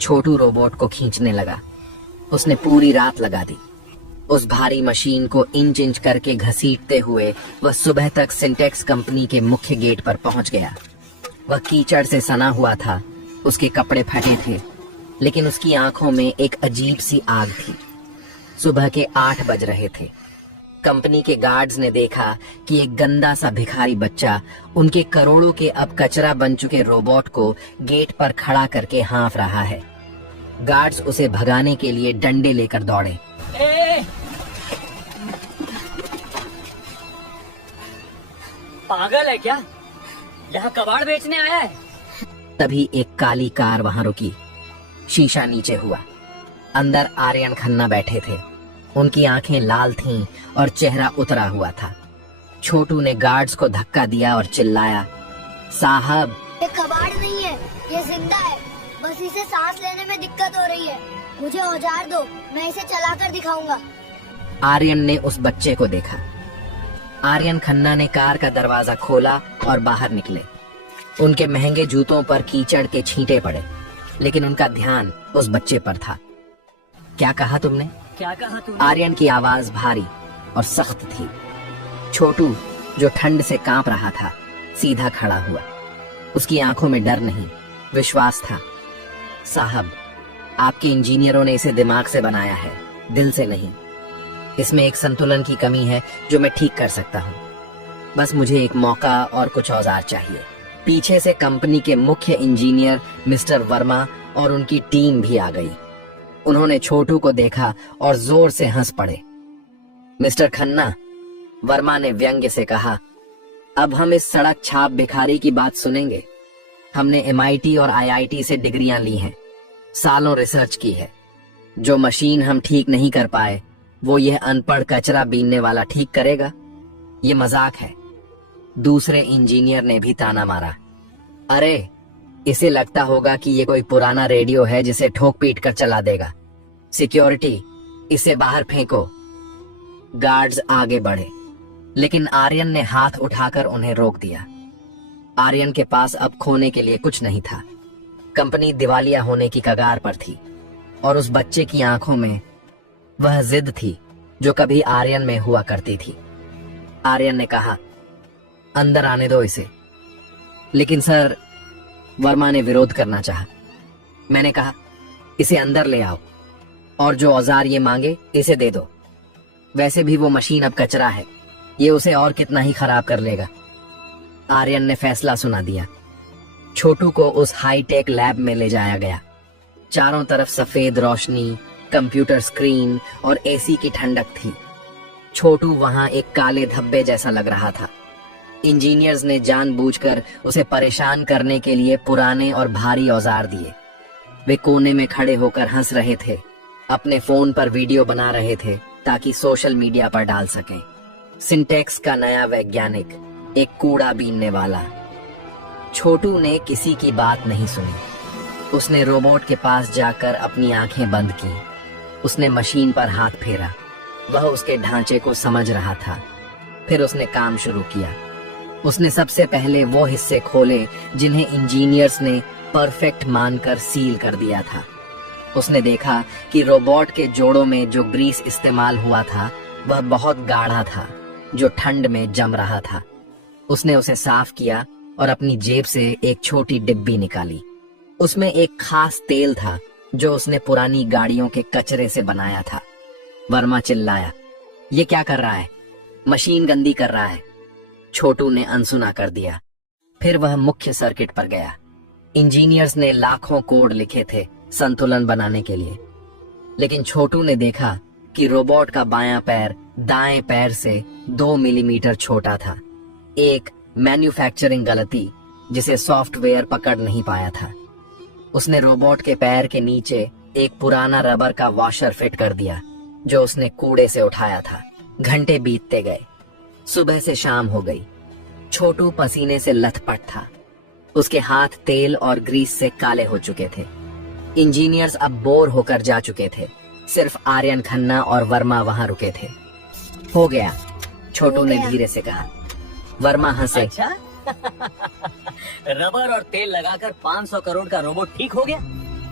छोटू robot को खींचने लगा। उसने पूरी रात लगा दी। उस भारी मशीन को इंच इंच करके घसीटते हुए वह सुबह तक सिंटेक्स कंपनी के मुख्य गेट पर पहुंच गया। वह कीचड़ से सना हुआ था, उसके कपड़े फटे थे, लेकिन उसकी आंखों में एक अजीब सी आग थी। सुबह के 8 बज रहे थे। कंपनी के गार्ड्स ने देखा कि एक गंदा सा भिखारी बच्चा उनके करोड़ों के अब कचरा बन चुके रोबोट को गेट पर खड़ा करके हाँफ रहा है। गार्ड्स उसे भगाने के लिए डंडे लेकर दौड़े। पागल है क्या? यहाँ कबाड़ बेचने आया है? तभी एक काली कार वहां रुकी। शीशा नीचे हुआ। अंदर आर्यन खन्ना बैठे थे। उनकी आंखें लाल थीं और चेहरा उतरा हुआ था। छोटू ने गार्ड्स को धक्का दिया और चिल्लाया, साहब, ये कबाड़ नहीं है, ये जिंदा है। बस इसे सांस लेने में दिक्कत हो रही है। मुझे औजार दो, मैं इसे चलाकर दिखाऊंगा। आर्यन ने उस बच्चे को देखा। आर्यन खन्ना ने कार का दरवाजा खोला और बाहर निकले। उनके महंगे जूतों पर कीचड़ के छींटे पड़े, लेकिन उनका ध्यान उस बच्चे पर था। क्या कहा तुमने? क्या कहा तूने? आर्यन की आवाज भारी और सख्त थी। छोटू, जो ठंड से कांप रहा था, सीधा खड़ा हुआ। उसकी आंखों में डर नहीं, विश्वास था। साहब, आपके इंजीनियरों ने इसे दिमाग से बनाया है, दिल से नहीं। इसमें एक संतुलन की कमी है जो मैं ठीक कर सकता हूँ। बस मुझे एक मौका और कुछ औजार चाहिए। पीछे से कंपनी के मुख्य इंजीनियर मिस्टर वर्मा और उनकी टीम भी आ गई। उन्होंने छोटू को देखा और जोर से हंस पड़े। मिस्टर खन्ना, वर्मा ने व्यंग्य से कहा, अब हम इस सड़क छाप भिखारी की बात सुनेंगे। हमने MIT और IIT से डिग्रियां ली हैं, सालों रिसर्च की है। जो मशीन हम ठीक नहीं कर पाए, वो यह अनपढ़ कचरा बीनने वाला ठीक करेगा? ये मजाक है। दूसरे इंजीनियर ने भी ताना मारा, अरे, इसे लगता होगा कि ये कोई पुराना रेडियो है जिसे ठोक पीट कर चला देगा। सिक्योरिटी, इसे बाहर फेंको। गार्ड्स आगे बढ़े, लेकिन आर्यन ने हाथ उठाकर उन्हें रोक दिया। आर्यन के पास अब खोने के लिए कुछ नहीं था। कंपनी दिवालिया होने की कगार पर थी और उस बच्चे की आंखों में वह जिद थी जो कभी आर्यन में हुआ करती थी। आर्यन ने कहा, अंदर आने दो इसे। लेकिन सर, वर्मा ने विरोध करना चाहा। मैंने कहा, इसे अंदर ले आओ और जो औजार ये मांगे इसे दे दो। वैसे भी वो मशीन अब कचरा है, ये उसे और कितना ही खराब कर लेगा। आर्यन ने फैसला सुना दिया। छोटू को उस हाईटेक लैब में ले जाया गया। चारों तरफ सफेद रोशनी, कंप्यूटर स्क्रीन और AC की ठंडक थी। छोटू वहां एक काले धब्बे जैसा लग रहा था। इंजीनियर्स ने जानबूझकर उसे परेशान करने के लिए पुराने और भारी औजार दिए। वे कोने में खड़े होकर हंस रहे थे, अपने फोन पर वीडियो बना रहे थे ताकि सोशल मीडिया पर डाल सकें। सिंटेक्स का नया वैज्ञानिक, एक कूड़ा बीनने वाला। छोटू ने किसी की बात नहीं सुनी। उसने रोबोट के पास जाकर अपनी आंखें बंद की। उसने मशीन पर हाथ फेरा। वह उसके ढांचे को समझ रहा था। फिर उसने काम शुरू किया। उसने सबसे पहले वो हिस्से खोले जिन्हें इंजीनियर्स ने परफेक्ट मानकर सील कर दिया था। उसने देखा कि रोबोट के जोड़ों में जो ग्रीस इस्तेमाल हुआ था वह बहुत गाढ़ा था, जो ठंड में जम रहा था। उसने उसे साफ किया और अपनी जेब से एक छोटी डिब्बी निकाली। उसमें एक खास तेल था जो उसने पुरानी गाड़ियों के कचरे से बनाया था। वर्मा चिल्लाया, ये क्या कर रहा है? मशीन गंदी कर रहा है। छोटू ने अनसुना कर दिया। फिर वह मुख्य सर्किट पर गया। इंजीनियर्स ने लाखों कोड लिखे थे संतुलन बनाने के लिए, लेकिन छोटू ने देखा कि रोबोट का बायां पैर दाएं पैर से 2 मिलीमीटर छोटा था। एक मैन्युफैक्चरिंग गलती जिसे सॉफ्टवेयर पकड़ नहीं पाया था। उसने रोबोट के पैर के नीचे एक पुराना रबर का वॉशर फिट कर दिया जो उसने कूड़े से उठाया था। घंटे बीतते गए। सुबह से शाम हो गई। छोटू पसीने से लथपथ था। उसके हाथ तेल और ग्रीस से काले हो चुके थे। इंजीनियर्स अब बोर होकर जा चुके थे। सिर्फ आर्यन खन्ना और वर्मा वहां रुके थे। हो गया, छोटू ने धीरे से कहा। वर्मा हंसे। अच्छा? रबर और तेल लगाकर 500 करोड़ का रोबोट ठीक हो गया?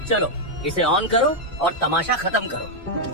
चलो इसे ऑन करो और तमाशा खत्म करो।